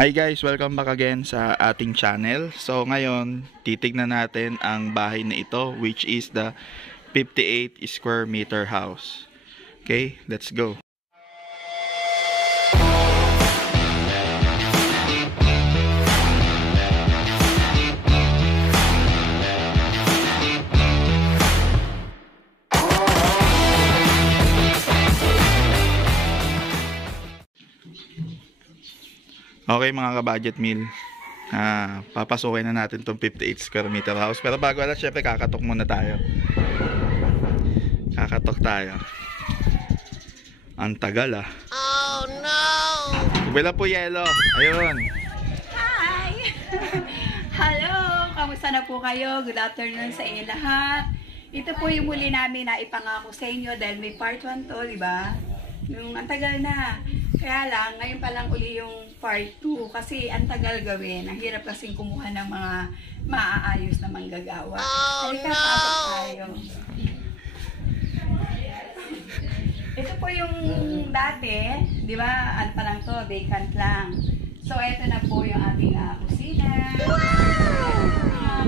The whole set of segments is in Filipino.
Hi guys, welcome back again sa ating channel. So ngayon, titignan natin ang bahay na ito, which is the 58 square meter house. Okay, let's go. Okay mga ka-budget meal, papasukin na natin itong 58 square meter house. Pero bago na, syempre kakatok muna tayo. Kakatok tayo. Ang tagal Oh no! Wala po yelo. Ayun. Hi! Hello! Kamusta na po kayo? Good afternoon sa inyo lahat. Ito po yung muli namin na ipangako sa inyo dahil may part 1 to, di ba? Yung ang tagal na. Kaya lang, ngayon pa lang uli yung part 2 kasi ang tagal gawin. Ang hirap kasing kumuha ng mga maaayos na manggagawa. Halika, pasok tayo. Ito po yung dati, di ba? Ano pa lang to, vacant lang. So, ito na po yung ating kusina.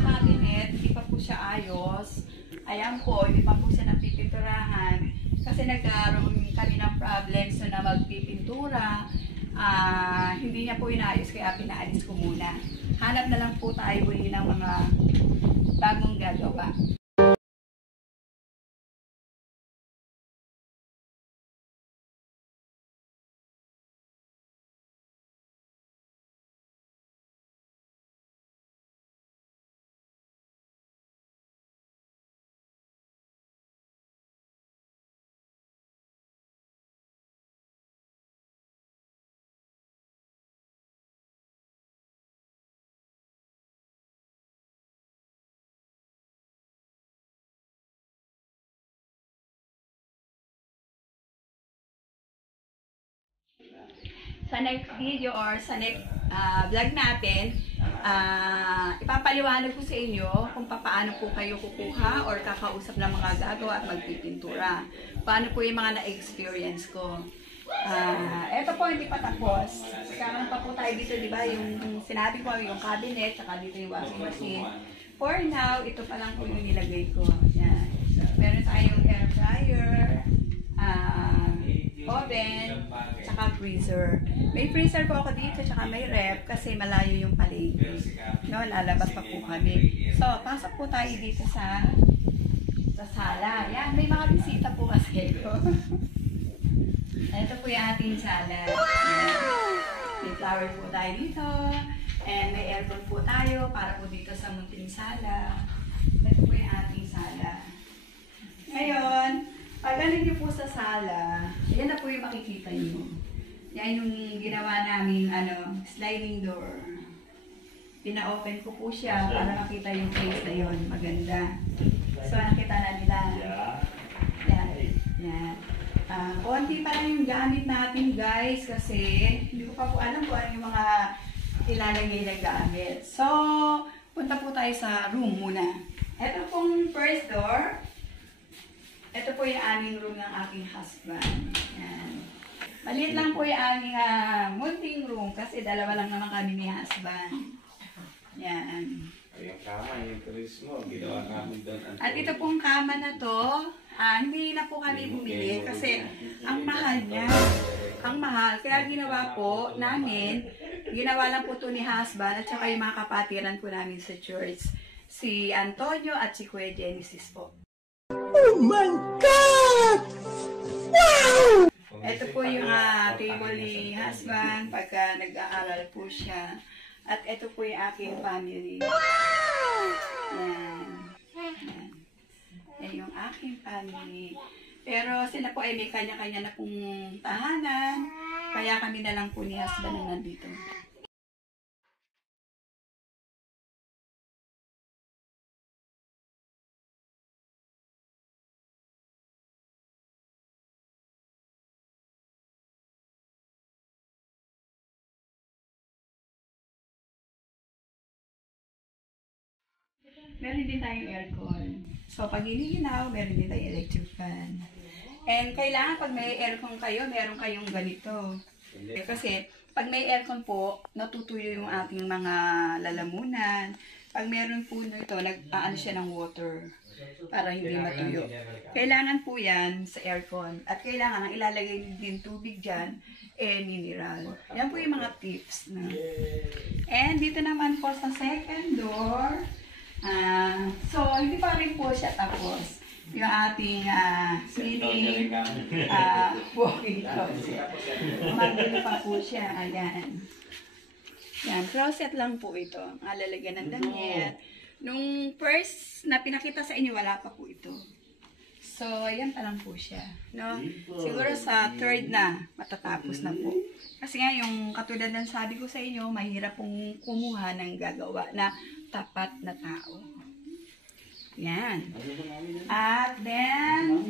Cabinet, hindi pa po siya ayos. Ayan po, hindi pa po siya napipinturahan. Kasi nagkaroon kami ng problems na magpipintura. Hindi niya po inayos kaya pinaalis ko muna. Hanap na lang po tayo uli ng mga bagong gagawa. Sa next video or sa next vlog natin, ipapaliwanag ko sa inyo kung paano po kayo kukuha or kakausap ng mga gagawa at magpipintura. Paano po yung mga na-experience ko. Ito po hindi pa tapos. Kailangan pa po tayo dito, di ba? Yung sinabi ko, yung cabinet, saka dito yung washing machine. For now, ito pa lang po yung nilagay ko. Yan. So, meron tayong air fryer, oven, tsaka freezer. May freezer po ako dito, tsaka may ref kasi malayo yung palengke. No, lalabas pa po kami. So, pasok po tayo dito sa sala. Yan, may mga bisita po kasi ko. Ito po yung ating sala. May flower po tayo dito. And may aircon po tayo para po dito sa munting sala. Ito po yung ating sala. Ngayon, pag galing niyo po sa sala, yan na po yung makikita niyo. Yan yung ginawa namin sliding door. Pina-open ko po siya para makita yung place na yun. Maganda. So, nakita na nila. Yan. Yan. Konti pa lang yung gamit natin, guys, kasi hindi ko pa po alam kung ano yung mga ilalagay na gamit. So, punta po tayo sa room muna. Ito pong first door. Ito po yung aming room ng aking husband. Yan. Maliit lang po yung aming munting room kasi dalawa lang naman kami ni husband. Yan. Yung kama, yung turismo, ginawa namin doon. At ito pong kama na to, hindi na po kami bumili kasi ang mahal niya. Ang mahal. Kaya ginawa po namin, ginawa lang po to ni husband at saka yung mga kapatiran po namin sa church. Si Antonio at si Kuya Genesis po. Oh my God! Wow! Ito po yung table ni husband pagka nag-aaral po siya. At ito po yung aking family. Yan. Yan. Yan yung aking family. Pero sila po ay may kanya-kanya na pong tahanan. Kaya kami na lang po ni husband na nandito. Meron din tayong aircon. So, pag hinihinaw, meron din tayong electric fan. And kailangan pag may aircon kayo, meron kayong ganito. Kasi Pag may aircon po, natutuyo yung ating mga lalamunan. Pag meron po nito, nag-aano siya ng water para hindi matuyo. Kailangan po yan sa aircon. At kailangan ang ilalagay din tubig dyan, mineral. Yan po yung mga tips. No? And dito naman po sa second door, so hindi pa rin po siya tapos. Yung ating ceiling walking closet. Magulo pa po siya. Ayan. Yan, closet lang po ito. Lalagyan ng damit. Nung first na pinakita sa inyo, wala pa po ito. So, ayan pa lang po siya. No? Siguro sa third na, matatapos na po. Kasi nga, yung katulad ng sabi ko sa inyo, mahirap pong kumuha ng gagawa na tapat na tao. Yan. At then,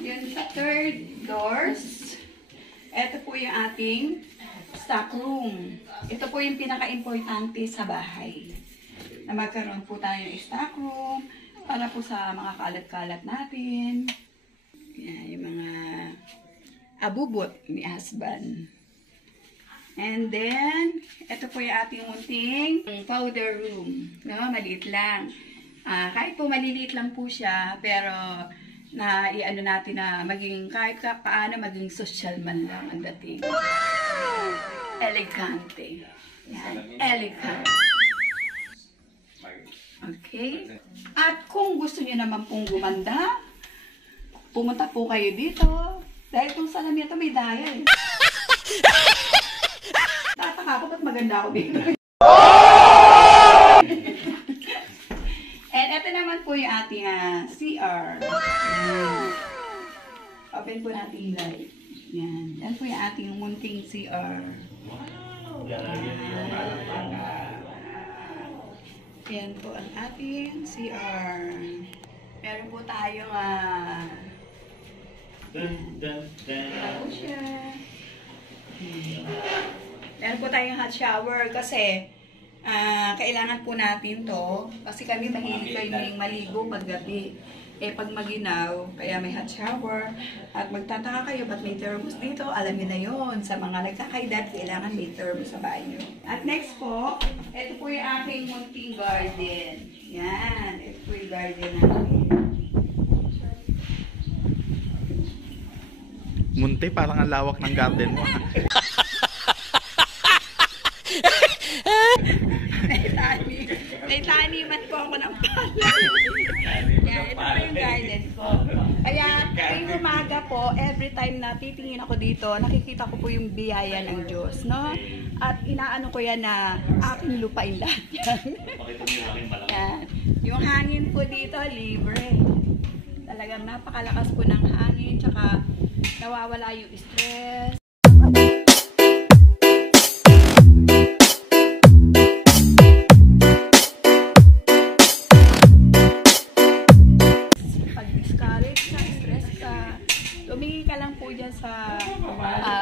yun sa third doors, ito po yung ating stock room. Ito po yung pinaka-importante sa bahay. Na magkaroon po tayo ng stock room para po sa mga kalat-kalat natin. Yan, yung mga abubot ni husband. And then, ito po yung ating munting powder room. No, maliit lang. Kahit po maliliit lang po siya, pero na i-ano natin na maging kahit paano maging social man lang ang dating. Elegante. Yan. Elegant. Okay? At kung gusto niyo naman pong gumanda, pumunta po kayo dito. Dahil kung salamin ito may dial. Tataka ko ba't maganda ako dito. And ito naman po yung ating CR. Yan. Open po natin yung light. Yan. Yan po yung ating munting CR. Yan po ang ating CR. Meron po tayong ako siya. Meron po tayong hot shower kasi kailangan po natin to kasi kami mahilig kayo maligo paggabi. Pag maginaw, kaya may hot shower. At magtataka kayo, ba't may thermos dito? Alam niyo na yun. Sa mga nagkakaedad, kailangan may thermos sa bahay niyo. At next po, ito po yung aking munting garden. Yan, ito po yung garden natin. Munti, parang ang lawak ng garden mo. May taniman po ako ng palay. Yan, ito po yung garden ko. Kaya, tuwing umaga po, every time na titingin ako dito, nakikita ko po yung biyaya ng Diyos, no? At inaano ko yan na aking lupain lahat yan. Yan. Yung hangin po dito, libre. Talagang napakalakas po ng hangin, tsaka nawawala yung stress. Tumingin ka lang po dyan sa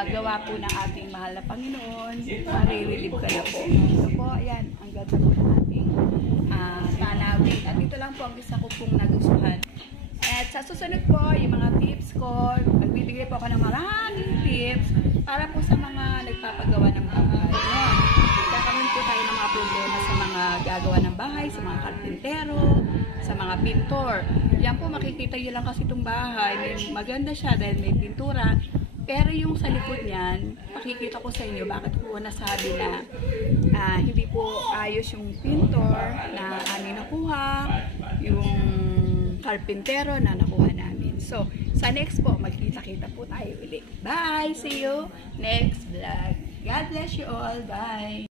gawa po ng ating mahal na Panginoon. Marirelieve ka na po. Ito po, ayan, ang ganda po ng ating tanawin. At ito lang po ang isa ko pong nagustuhan. At sa susunod po, yung mga tips ko, nagbibigay po ako ng maraming tips para po sa mga nagpapagawa ng bahay. Kakaroon po tayo ng mga problema sa mga gagawa ng bahay, sa mga karpintero, sa mga pintor. Yan po, makikita nyo lang kasi itong bahay. Maganda siya dahil may pintura. Pero yung sa likod niyan, makikita ko sa inyo bakit ko nasabi na hindi po ayos yung pintor na amin nakuha, yung karpintero na nakuha namin. So, sa next po, magkita-kita po tayo ulit. Bye! See you next vlog. God bless you all. Bye!